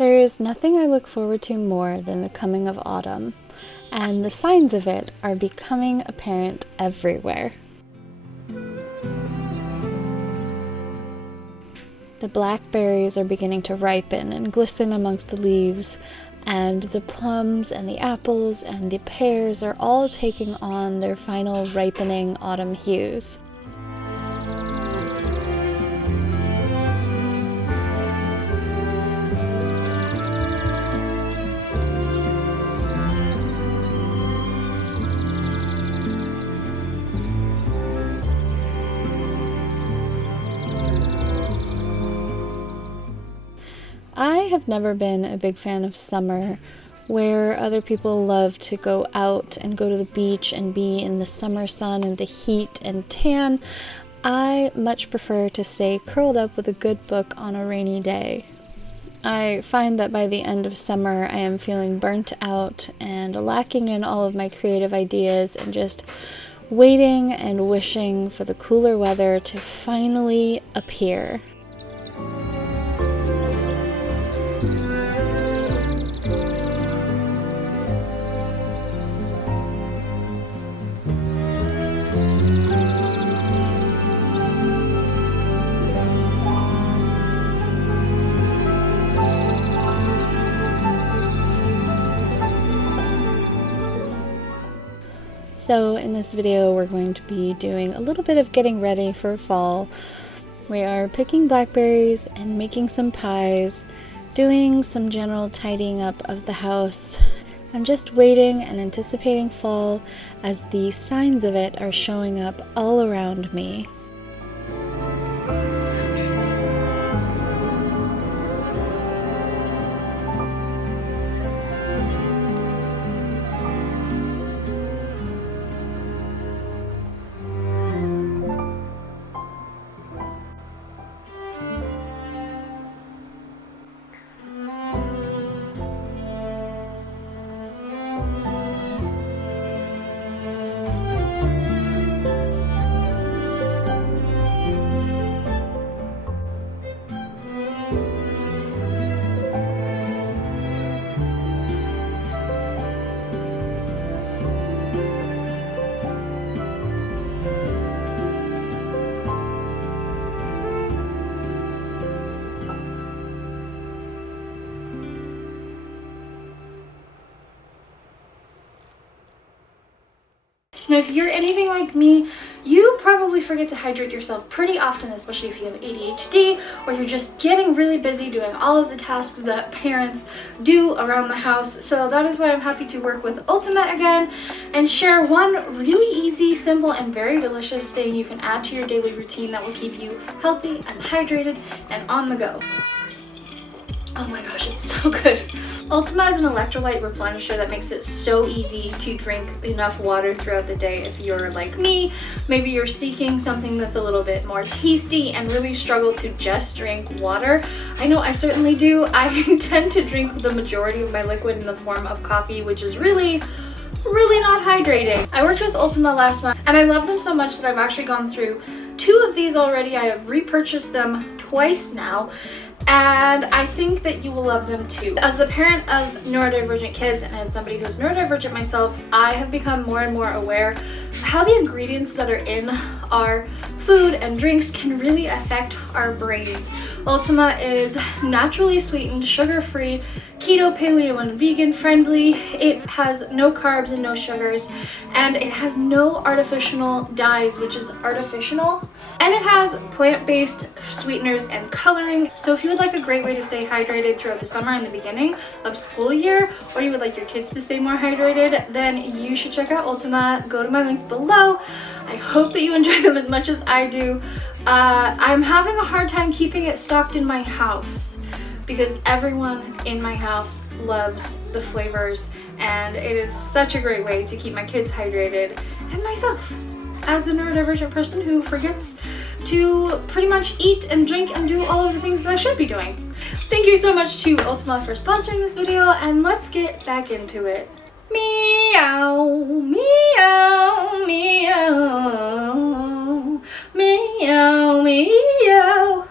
There is nothing I look forward to more than the coming of autumn, and the signs of it are becoming apparent everywhere. The blackberries are beginning to ripen and glisten amongst the leaves, and the plums and the apples and the pears are all taking on their final ripening autumn hues. I have never been a big fan of summer, where other people love to go out and go to the beach and be in the summer sun and the heat and tan. I much prefer to stay curled up with a good book on a rainy day. I find that by the end of summer I am feeling burnt out and lacking in all of my creative ideas and just waiting and wishing for the cooler weather to finally appear. So in this video we're going to be doing a little bit of getting ready for fall. We are picking blackberries and making some pies, doing some general tidying up of the house. I'm just waiting and anticipating fall as the signs of it are showing up all around me. Now, if you're anything like me, you probably forget to hydrate yourself pretty often, especially if you have ADHD or you're just getting really busy doing all of the tasks that parents do around the house. So that is why I'm happy to work with Ultimate again and share one really easy, simple, and very delicious thing you can add to your daily routine that will keep you healthy and hydrated and on the go. Oh my gosh, it's so good. Ultima is an electrolyte replenisher that makes it so easy to drink enough water throughout the day. If you're like me, maybe you're seeking something that's a little bit more tasty and really struggle to just drink water. I know I certainly do. I tend to drink the majority of my liquid in the form of coffee, which is really not hydrating. I worked with Ultima last month and I love them so much that I've actually gone through 2 of these already. I have repurchased them twice now, and I think that you will love them too. As the parent of neurodivergent kids and as somebody who's neurodivergent myself, I have become more and more aware of how the ingredients that are in our food and drinks can really affect our brains. Ultima is naturally sweetened, sugar-free, keto, paleo, and vegan friendly. It has no carbs and no sugars, and it has no artificial dyes, which is artificial, and it has plant-based sweeteners and coloring. So if you would like a great way to stay hydrated throughout the summer and the beginning of school year, or you would like your kids to stay more hydrated, then you should check out Ultima. Go to my link below. I hope that you enjoy them as much as I do. I'm having a hard time keeping it stocked in my house because everyone in my house loves the flavors, and it is such a great way to keep my kids hydrated and myself as a neurodivergent person who forgets to pretty much eat and drink and do all of the things that I should be doing. Thank you so much to Ultima for sponsoring this video, and let's get back into it. Meow, meow, meow, meow, meow.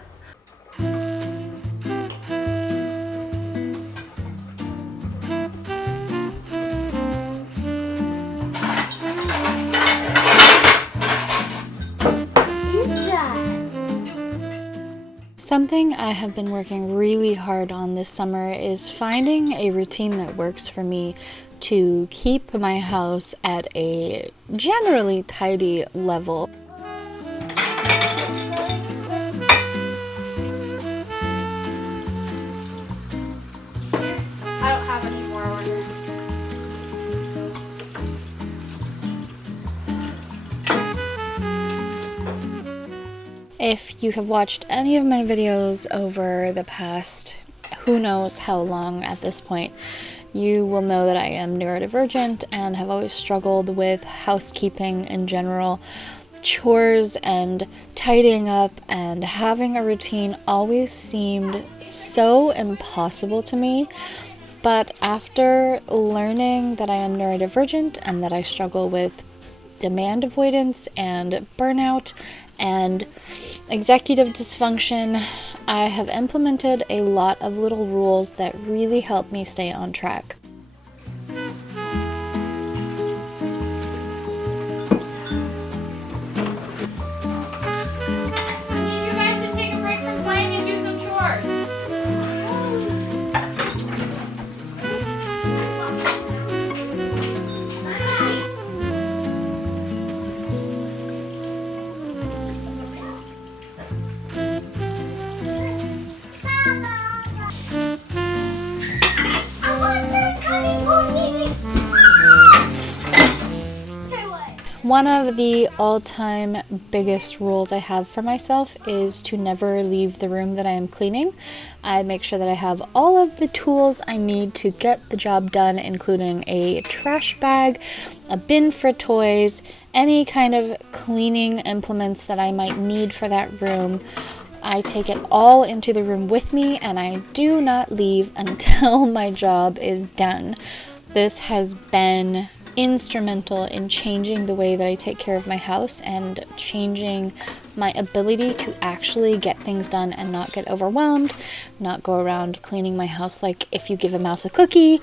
Something I have been working really hard on this summer is finding a routine that works for me to keep my house at a generally tidy level. I don't have any more order. If you have watched any of my videos over the past who knows how long at this point, you will know that I am neurodivergent and have always struggled with housekeeping in general. Chores and tidying up and having a routine always seemed so impossible to me. But after learning that I am neurodivergent and that I struggle with demand avoidance and burnout and executive dysfunction, I have implemented a lot of little rules that really help me stay on track. One of the all-time biggest rules I have for myself is to never leave the room that I am cleaning. I make sure that I have all of the tools I need to get the job done, including a trash bag, a bin for toys, any kind of cleaning implements that I might need for that room. I take it all into the room with me, and I do not leave until my job is done. This has been instrumental in changing the way that I take care of my house and changing my ability to actually get things done and not get overwhelmed, not go around cleaning my house like if you give a mouse a cookie.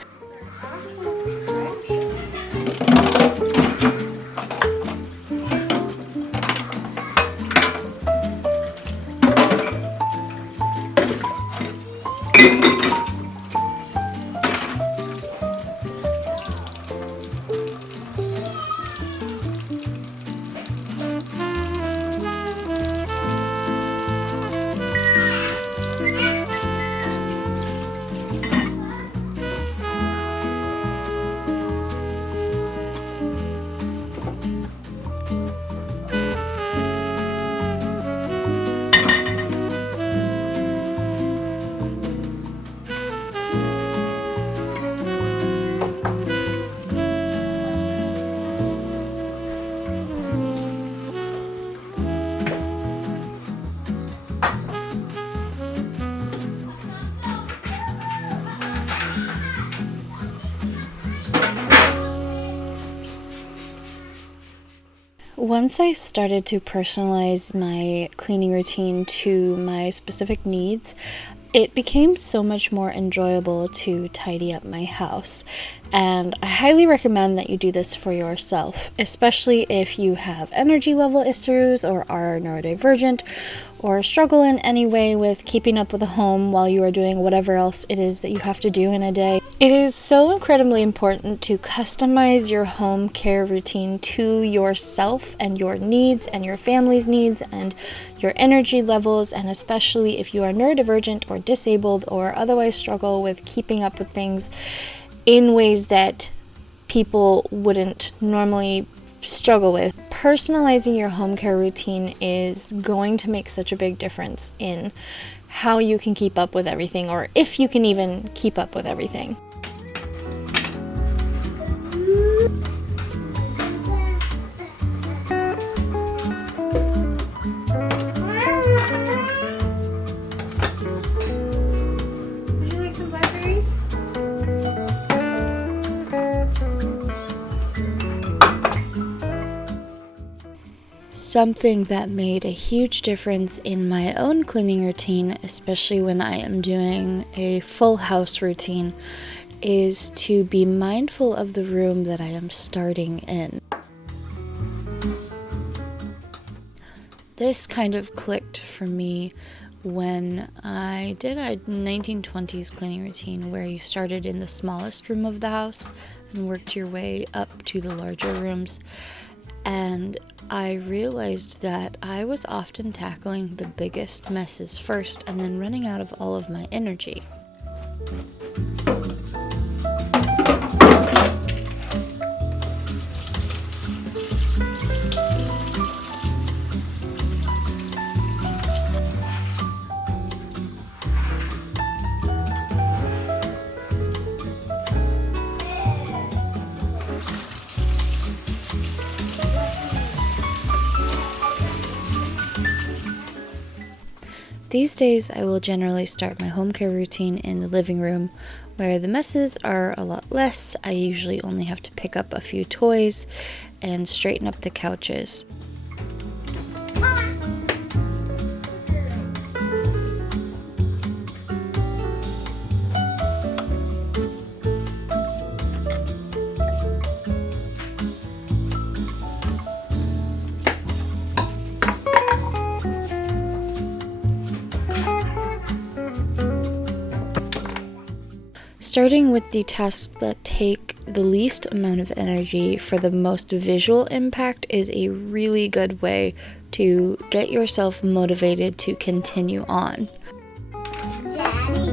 Once I started to personalize my cleaning routine to my specific needs, it became so much more enjoyable to tidy up my house. And I highly recommend that you do this for yourself, especially if you have energy level issues or are neurodivergent or struggle in any way with keeping up with a home while you are doing whatever else it is that you have to do in a day. It is so incredibly important to customize your home care routine to yourself and your needs and your family's needs and your energy levels, and especially if you are neurodivergent or disabled or otherwise struggle with keeping up with things in ways that people wouldn't normally struggle with. Personalizing your home care routine is going to make such a big difference in how you can keep up with everything, or if you can even keep up with everything. Would you like some blackberries? Something that made a huge difference in my own cleaning routine, especially when I am doing a full house routine, is to be mindful of the room that I am starting in. This kind of clicked for me when I did a 1920s cleaning routine where you started in the smallest room of the house and worked your way up to the larger rooms. And I realized that I was often tackling the biggest messes first and then running out of all of my energy. These days, I will generally start my home care routine in the living room, where the messes are a lot less. I usually only have to pick up a few toys and straighten up the couches. Starting with the tasks that take the least amount of energy for the most visual impact is a really good way to get yourself motivated to continue on. Daddy.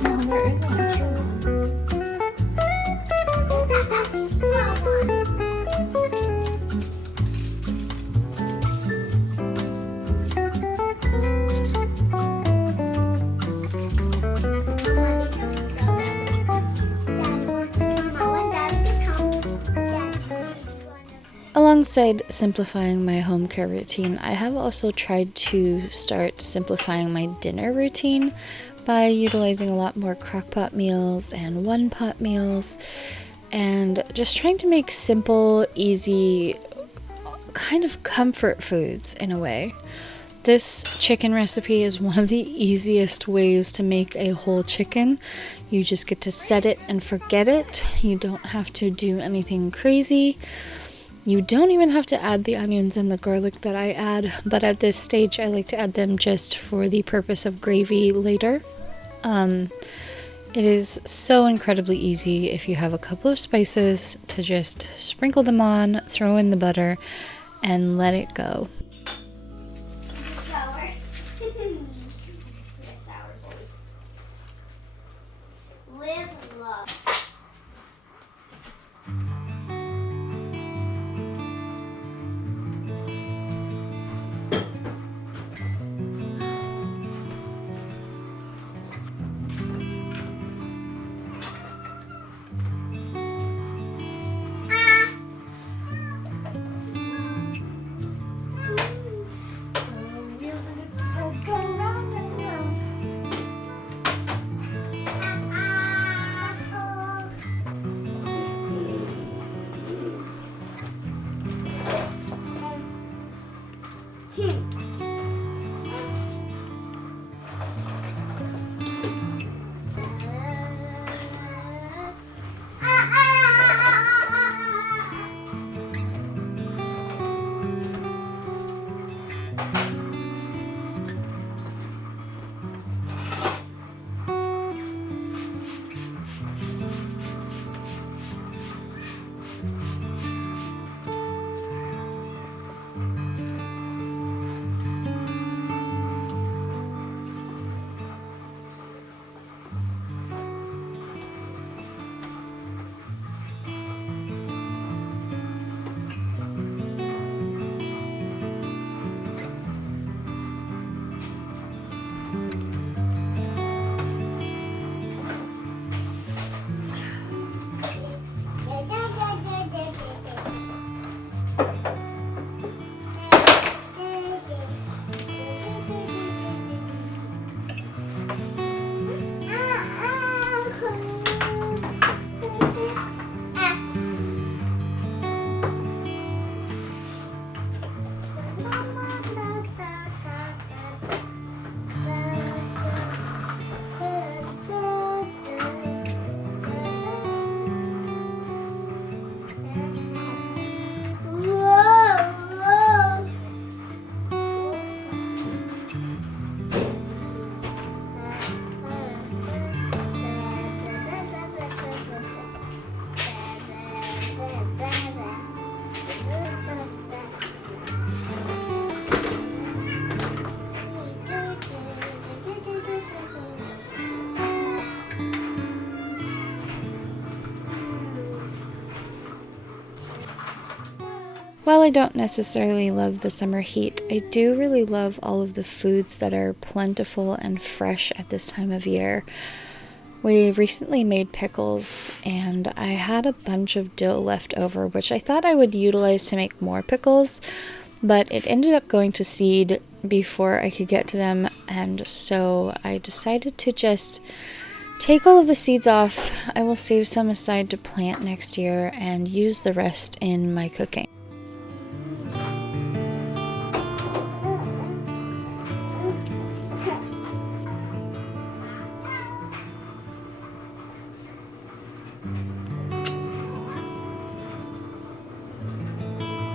No, there is an extra one. There's an extra one. Alongside simplifying my home care routine, I have also tried to start simplifying my dinner routine by utilizing a lot more crock pot meals and one pot meals, and just trying to make simple, easy, kind of comfort foods in a way. This chicken recipe is one of the easiest ways to make a whole chicken. You just get to set it and forget it. You don't have to do anything crazy. You don't even have to add the onions and the garlic that I add, but at this stage I like to add them just for the purpose of gravy later. It is so incredibly easy if you have a couple of spices to just sprinkle them on, throw in the butter, and let it go. Sour. Sour boys. Live love. Whoa! While I don't necessarily love the summer heat, I do really love all of the foods that are plentiful and fresh at this time of year. We recently made pickles, and I had a bunch of dill left over, which I thought I would utilize to make more pickles, but it ended up going to seed before I could get to them, and so I decided to just take all of the seeds off. I will save some aside to plant next year and use the rest in my cooking.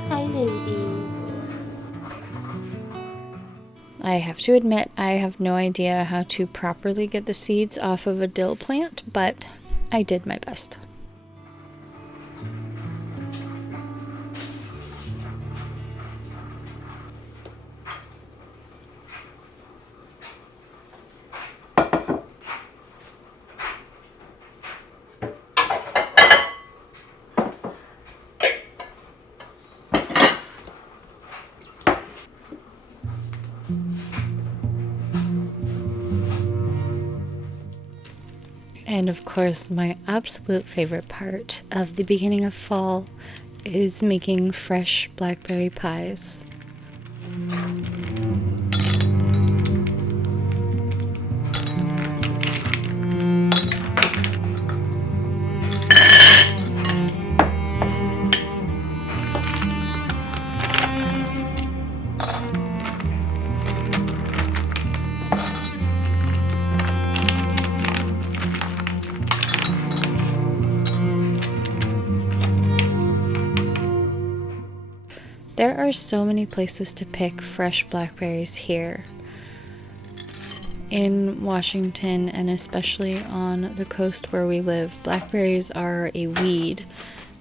Hi, lady. I have to admit, I have no idea how to properly get the seeds off of a dill plant, but I did my best. And of course, my absolute favorite part of the beginning of fall is making fresh blackberry pies. There are so many places to pick fresh blackberries here in Washington, and especially on the coast where we live. Blackberries are a weed,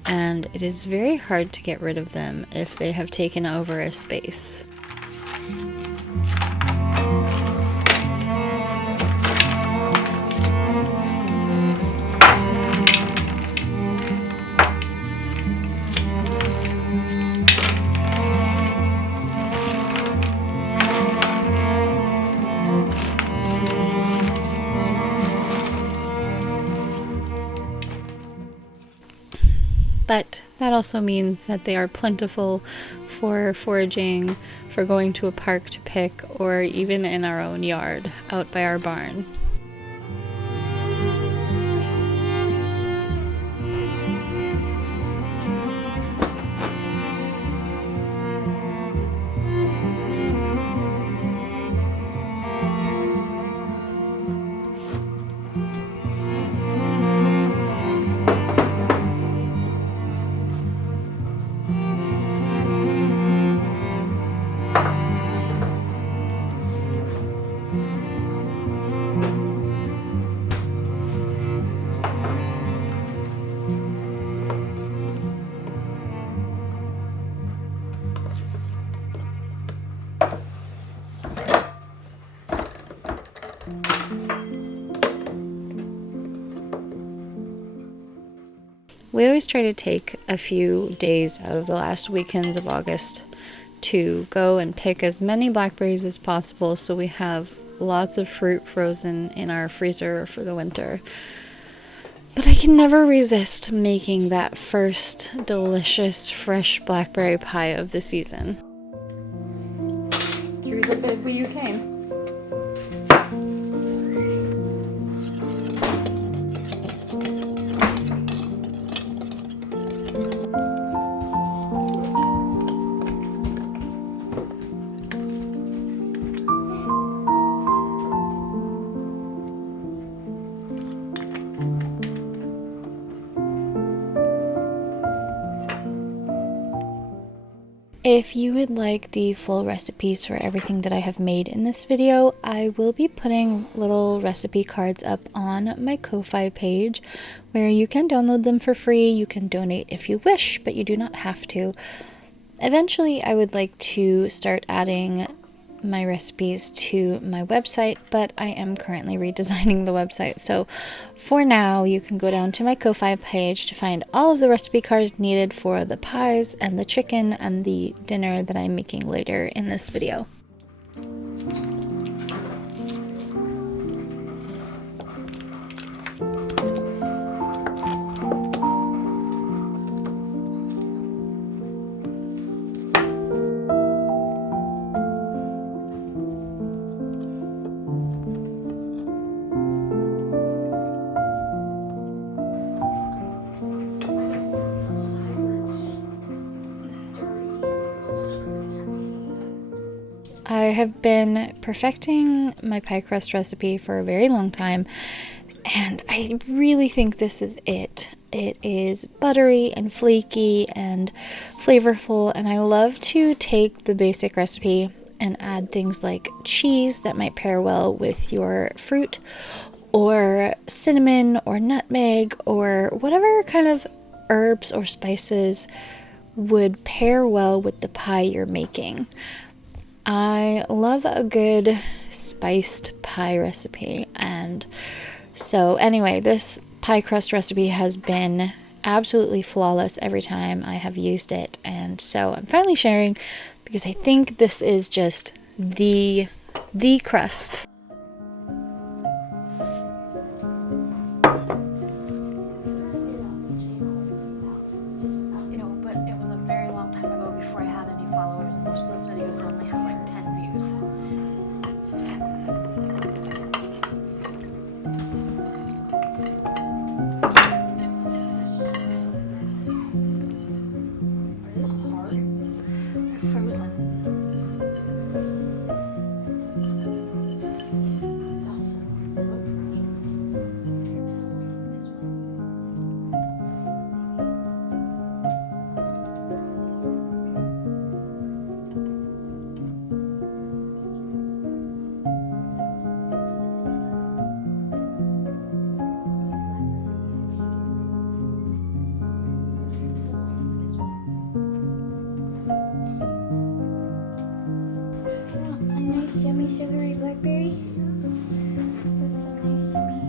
and it is very hard to get rid of them if they have taken over a space. But that also means that they are plentiful for foraging, for going to a park to pick, or even in our own yard, out by our barn. We always try to take a few days out of the last weekends of August to go and pick as many blackberries as possible so we have lots of fruit frozen in our freezer for the winter. But I can never resist making that first delicious fresh blackberry pie of the season. Here's a bit where you came. If you would like the full recipes for everything that I have made in this video, I will be putting little recipe cards up on my Ko-Fi page where you can download them for free. You can donate if you wish, but you do not have to. Eventually, I would like to start adding my recipes to my website, but I am currently redesigning the website. So for now, you can go down to my Ko-Fi page to find all of the recipe cards needed for the pies and the chicken and the dinner that I'm making later in this video. I have been perfecting my pie crust recipe for a very long time, and I really think this is it. It is buttery and flaky and flavorful, and I love to take the basic recipe and add things like cheese that might pair well with your fruit, or cinnamon or nutmeg, or whatever kind of herbs or spices would pair well with the pie you're making. I love a good spiced pie recipe, and so anyway, this pie crust recipe has been absolutely flawless every time I have used it, and so I'm finally sharing because I think this is just the crust. But it was a very long time ago before I had any followers, and most of those videos only have like 10 views. Are those hard? They're frozen. Also, they look frozen. A nice yummy sugary blackberry with some nice yummy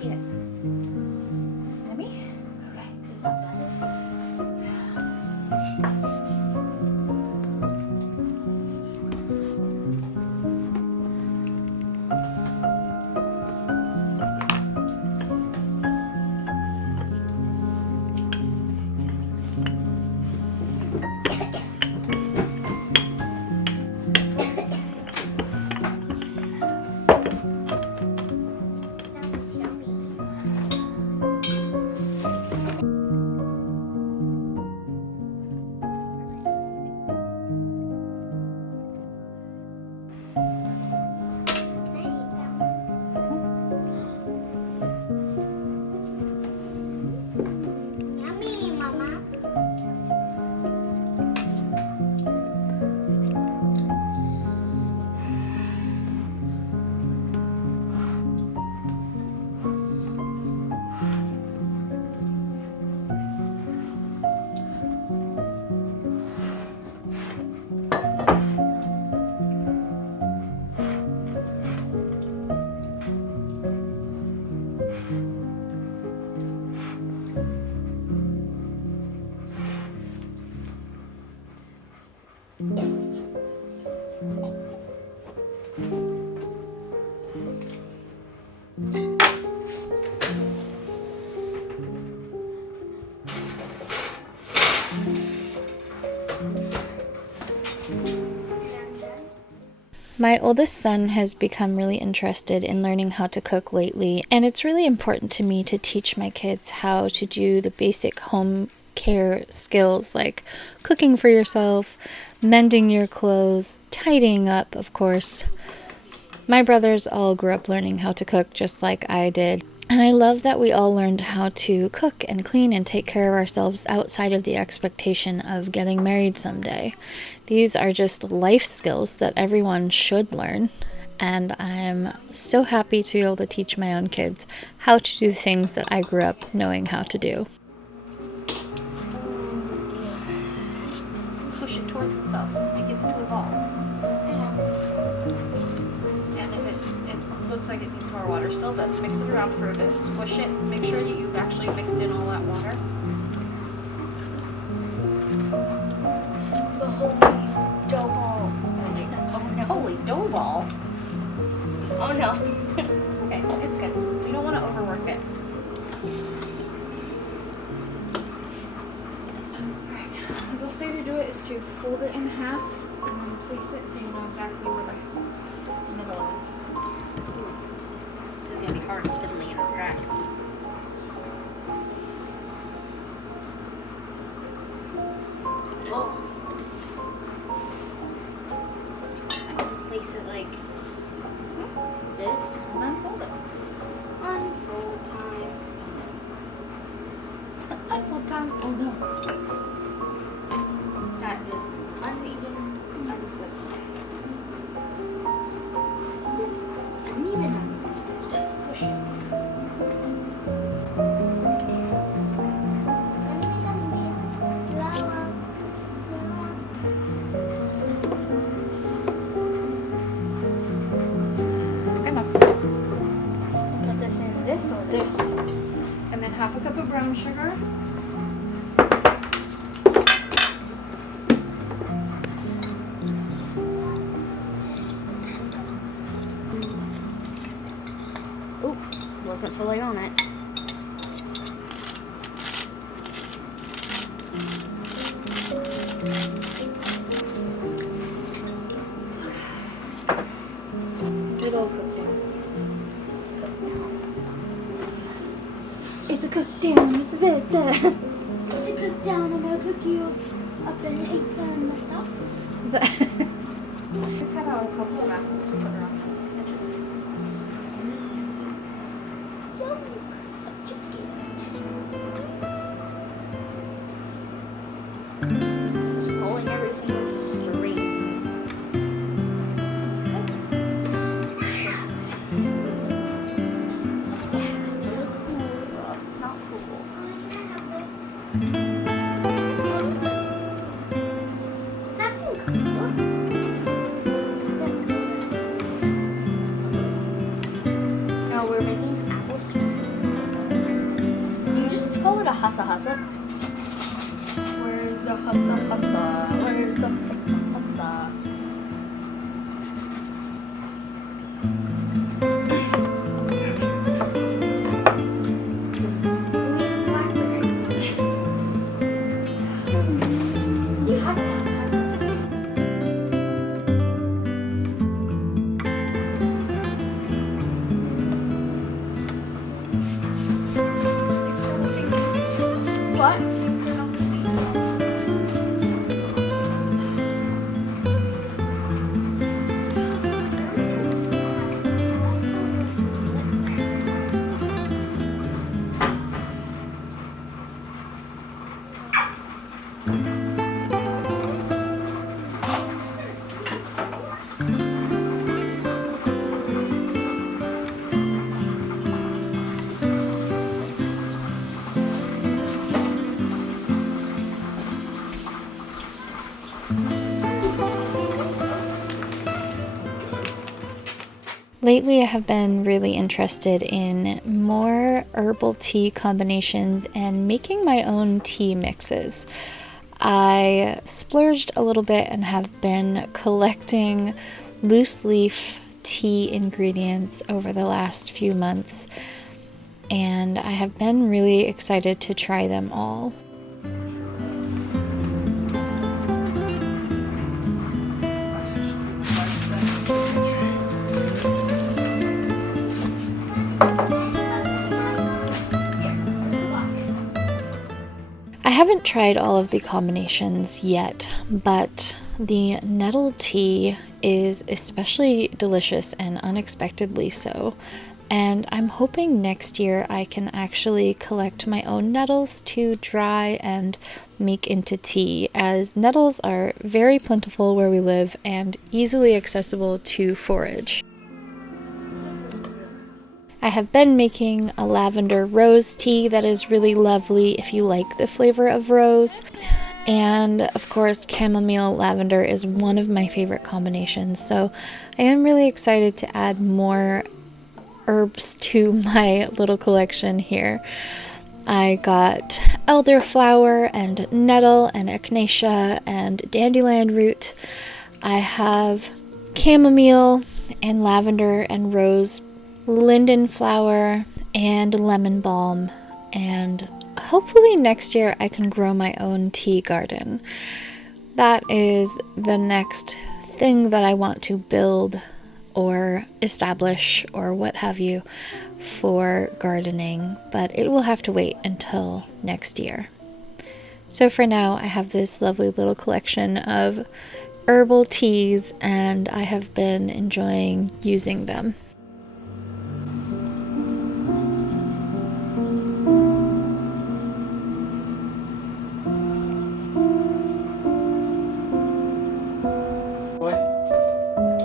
eat it. Yummy? Okay, is that better? My oldest son has become really interested in learning how to cook lately, and it's really important to me to teach my kids how to do the basic home care skills like cooking for yourself, mending your clothes, tidying up, of course. My brothers all grew up learning how to cook just like I did. And I love that we all learned how to cook and clean and take care of ourselves outside of the expectation of getting married someday. These are just life skills that everyone should learn. And I'm so happy to be able to teach my own kids how to do things that I grew up knowing how to do. still good. Mix it around for a bit. Squish it. Make sure that you've actually mixed in all that water. The holy dough ball. Oh no. Holy dough ball. Oh no. Okay, it's good. You don't want to overwork it. Alright, the best way to do it is to fold it in half and then place it so you know exactly where the middle is. This is gonna be hard instead of laying in a rack. Oh. Place it like this. And then fold it. Unfold time. Unfold time. Oh no. That is uneven. Unfold time. Uneven. Push it. Put this in this or This. And then half a cup of brown sugar. Oop, wasn't fully on it. It'll cook down. It's a cook down. It's a bit dead. It's a cook down. I'm gonna cook you up in an apron and stuff. I cut out a couple of apples to put around the edges. Just pulling everything straight. Yeah, it's really cool, or else it's not cool. Is that pink? No, we're making apple soup. You just call it a hassa hassa. Where's the hassa hassa? Where's the hassa hassa? Blackberries. Hot. What? Lately, I have been really interested in more herbal tea combinations and making my own tea mixes. I splurged a little bit and have been collecting loose leaf tea ingredients over the last few months, and I have been really excited to try them all. I haven't tried all of the combinations yet, but the nettle tea is especially delicious and unexpectedly so. And I'm hoping next year I can actually collect my own nettles to dry and make into tea, as nettles are very plentiful where we live and easily accessible to forage. I have been making a lavender rose tea that is really lovely if you like the flavor of rose. And of course, chamomile lavender is one of my favorite combinations, so I am really excited to add more herbs to my little collection here. I got elderflower and nettle and echinacea and dandelion root. I have chamomile and lavender and rose, linden flower and lemon balm, and hopefully next year I can grow my own tea garden. That is the next thing that I want to build or establish or what have you for gardening, but it will have to wait until next year. So for now, I have this lovely little collection of herbal teas, and I have been enjoying using them.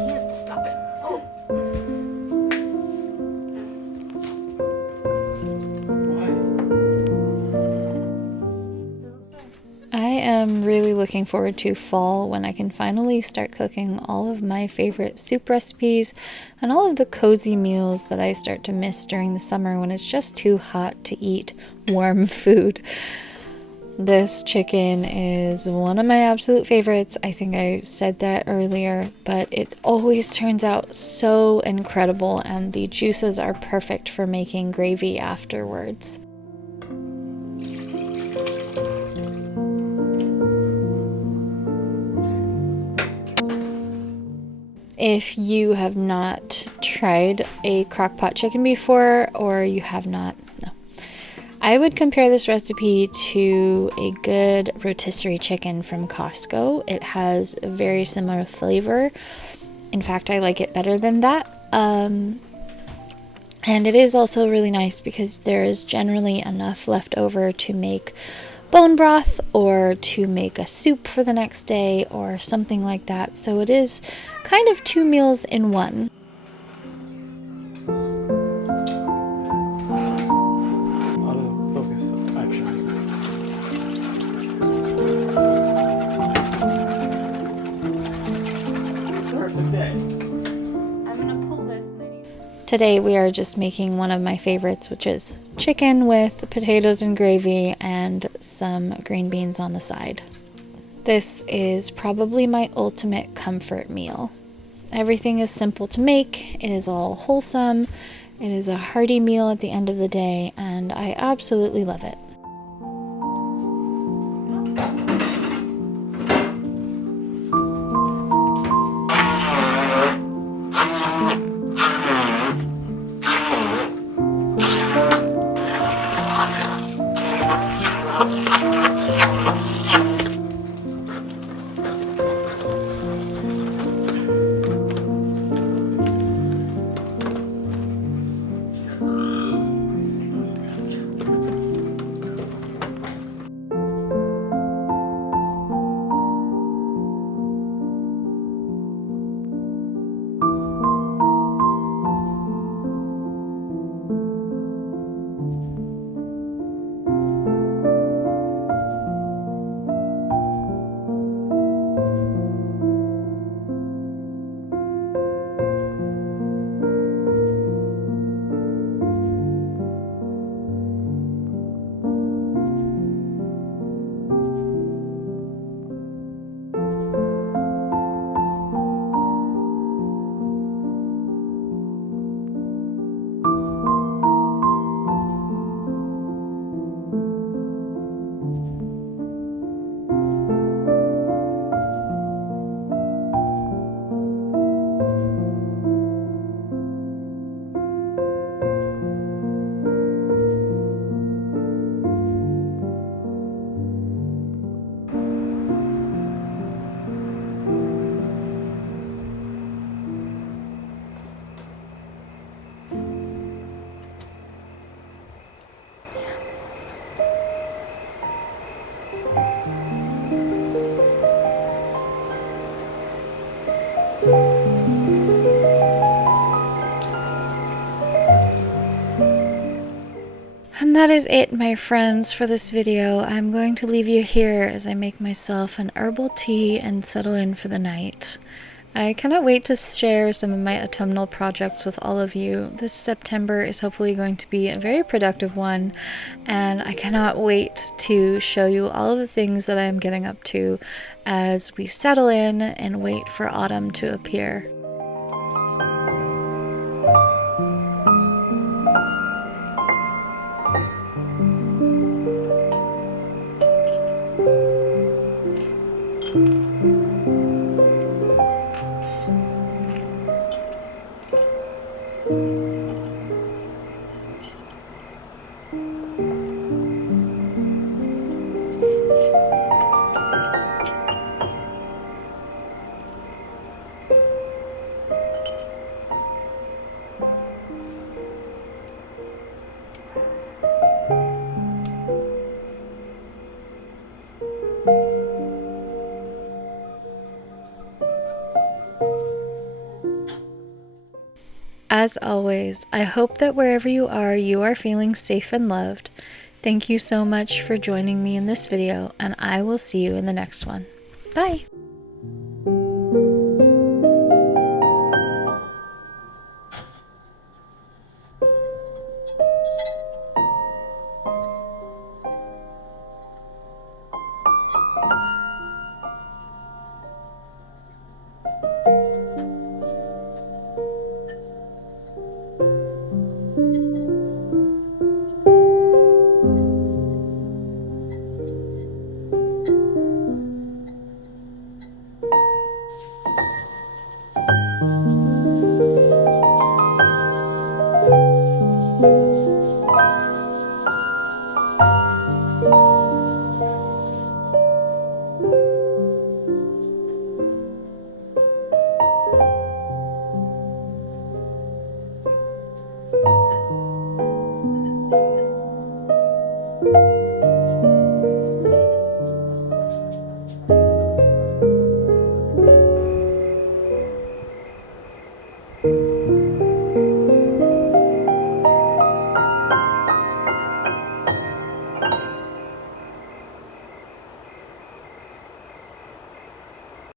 Can't stop it. I am really looking forward to fall when I can finally start cooking all of my favorite soup recipes and all of the cozy meals that I start to miss during the summer when it's just too hot to eat warm food. This chicken is one of my absolute favorites. I think I said that earlier, but it always turns out so incredible, and the juices are perfect for making gravy afterwards. If you have not tried a crock pot chicken before, or you have not, no, I would compare this recipe to a good rotisserie chicken from Costco. It has a very similar flavor. In fact, I like it better than that. And it is also really nice because there is generally enough left over to make bone broth or to make a soup for the next day or something like that. So it is kind of 2 meals in one. Today we are just making one of my favorites, which is chicken with potatoes and gravy and some green beans on the side. This is probably my ultimate comfort meal. Everything is simple to make, it is all wholesome, it is a hearty meal at the end of the day, and I absolutely love it. And that is it, my friends, for this video. I'm going to leave you here as I make myself an herbal tea and settle in for the night. I cannot wait to share some of my autumnal projects with all of you. This September is hopefully going to be a very productive one, and I cannot wait to show you all of the things that I am getting up to as we settle in and wait for autumn to appear. As always, I hope that wherever you are feeling safe and loved. Thank you so much for joining me in this video, and I will see you in the next one. Bye!